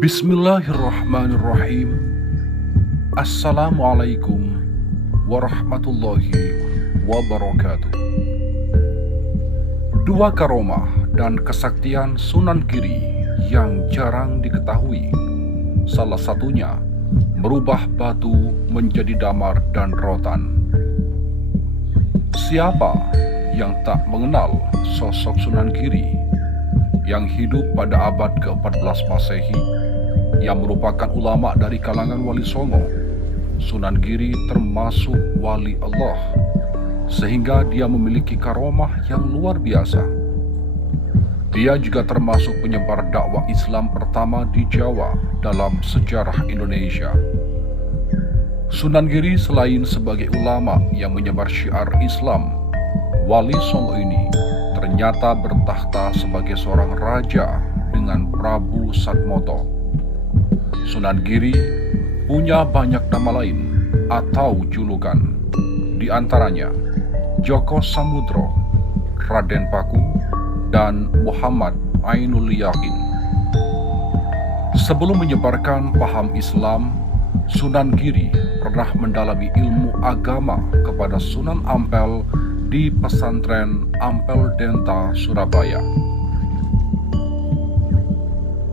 Bismillahirrahmanirrahim. Assalamualaikum warahmatullahi wabarakatuh. Dua karomah dan kesaktian Sunan Giri yang jarang diketahui. Salah satunya merubah batu menjadi damar dan rotan. Siapa yang tak mengenal sosok Sunan Giri yang hidup pada abad ke-14 Masehi, yang merupakan ulama dari kalangan Wali Songo? Sunan Giri termasuk wali Allah, sehingga dia memiliki karomah yang luar biasa. Dia juga termasuk penyebar dakwah Islam pertama di Jawa dalam sejarah Indonesia. Sunan Giri selain sebagai ulama yang menyebar syiar Islam, Wali Songo ini ternyata bertahta sebagai seorang raja dengan Prabu Satmoto. Sunan Giri punya banyak nama lain atau julukan, di antaranya Joko Samudro, Raden Paku, dan Muhammad Ainul Yakin. Sebelum menyebarkan paham Islam, Sunan Giri pernah mendalami ilmu agama kepada Sunan Ampel di pesantren Ampel Denta, Surabaya.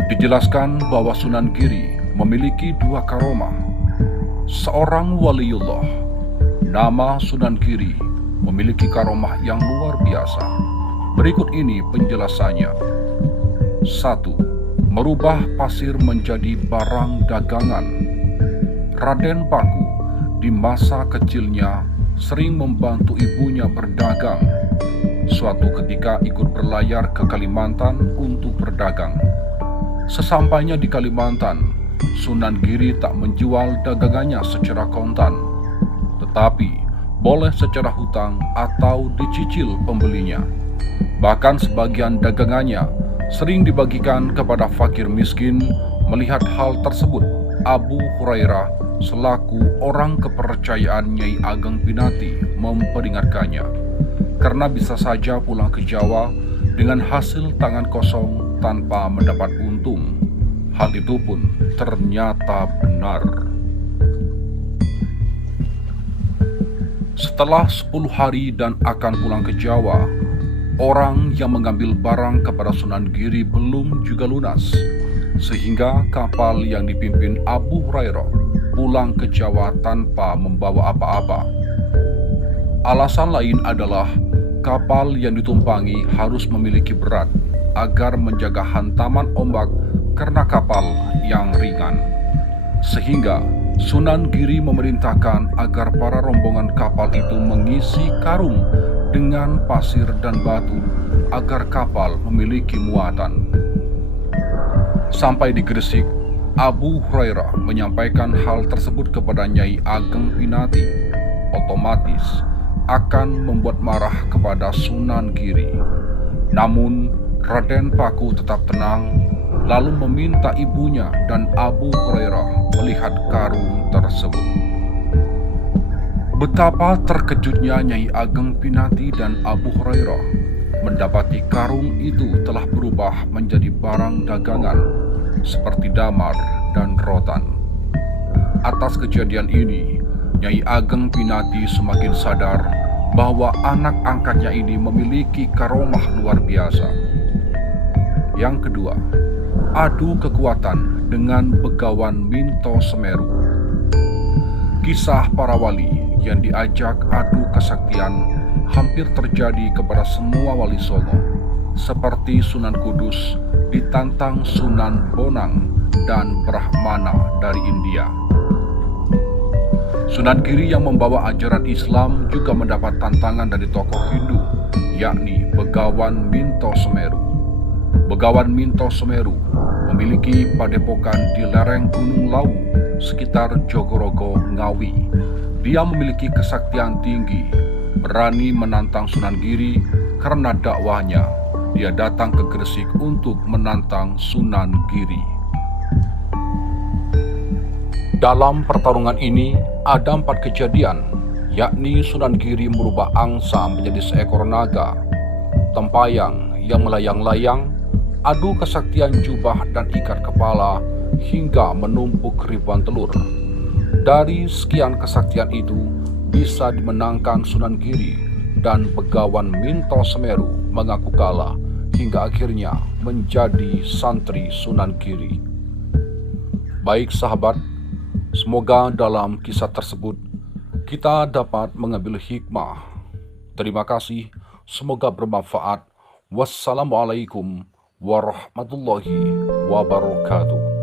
Dijelaskan bahwa Sunan Giri memiliki dua karomah. Seorang waliullah, nama Sunan Giri, memiliki karomah yang luar biasa. Berikut ini penjelasannya. 1. Merubah pasir menjadi barang dagangan. Raden Paku di masa kecilnya sering membantu ibunya berdagang. Suatu ketika ikut berlayar ke Kalimantan untuk berdagang. Sesampainya di Kalimantan, Sunan Giri tak menjual dagangannya secara kontan, tetapi boleh secara hutang atau dicicil pembelinya. Bahkan sebagian dagangannya sering dibagikan kepada fakir miskin. Melihat hal tersebut, Abu Hurairah selaku orang kepercayaan Nyai Ageng Pinati memperingatkannya, karena bisa saja pulang ke Jawa dengan hasil tangan kosong tanpa mendapat untung. Hal itu pun ternyata benar. Setelah 10 hari dan akan pulang ke Jawa, orang yang mengambil barang kepada Sunan Giri belum juga lunas, sehingga kapal yang dipimpin Abu Hurairah pulang ke Jawa tanpa membawa apa-apa. Alasan lain adalah kapal yang ditumpangi harus memiliki berat agar menjaga hantaman ombak karena kapal yang ringan. Sehingga Sunan Giri memerintahkan agar para rombongan kapal itu mengisi karung dengan pasir dan batu agar kapal memiliki muatan. Sampai di Gresik, Abu Hurairah menyampaikan hal tersebut kepada Nyai Ageng Pinati. Otomatis akan membuat marah kepada Sunan Giri. Namun Raden Paku tetap tenang, lalu meminta ibunya dan Abu Hurairah melihat karung tersebut. Betapa terkejutnya Nyai Ageng Pinati dan Abu Hurairah mendapati karung itu telah berubah menjadi barang dagangan seperti damar dan rotan. Atas kejadian ini, Nyai Ageng Pinati semakin sadar bahwa anak angkatnya ini memiliki karomah luar biasa. Yang kedua, adu kekuatan dengan Begawan Minto Semeru. Kisah para wali yang diajak adu kesaktian hampir terjadi kepada semua wali Songo, seperti Sunan Kudus ditantang Sunan Bonang dan Brahmana dari India. Sunan Giri yang membawa ajaran Islam juga mendapat tantangan dari tokoh Hindu, yakni Begawan Minto Semeru. Begawan Minto Semeru memiliki padepokan di lereng Gunung Lawu sekitar Jogorogo, Ngawi. Dia memiliki kesaktian tinggi, berani menantang Sunan Giri. Karena dakwahnya, dia datang ke Gresik untuk menantang Sunan Giri. Dalam pertarungan ini ada 4 kejadian, yakni Sunan Giri merubah angsa menjadi seekor naga, tempayang yang melayang-layang, adu kesaktian jubah dan ikat kepala, hingga menumpuk ribuan telur. Dari sekian kesaktian itu bisa dimenangkan Sunan Giri, dan Begawan Minto Semeru mengaku kalah hingga akhirnya menjadi santri Sunan Giri. Baik sahabat, semoga dalam kisah tersebut kita dapat mengambil hikmah. Terima kasih, semoga bermanfaat. Wassalamualaikum warahmatullahi wabarakatuh.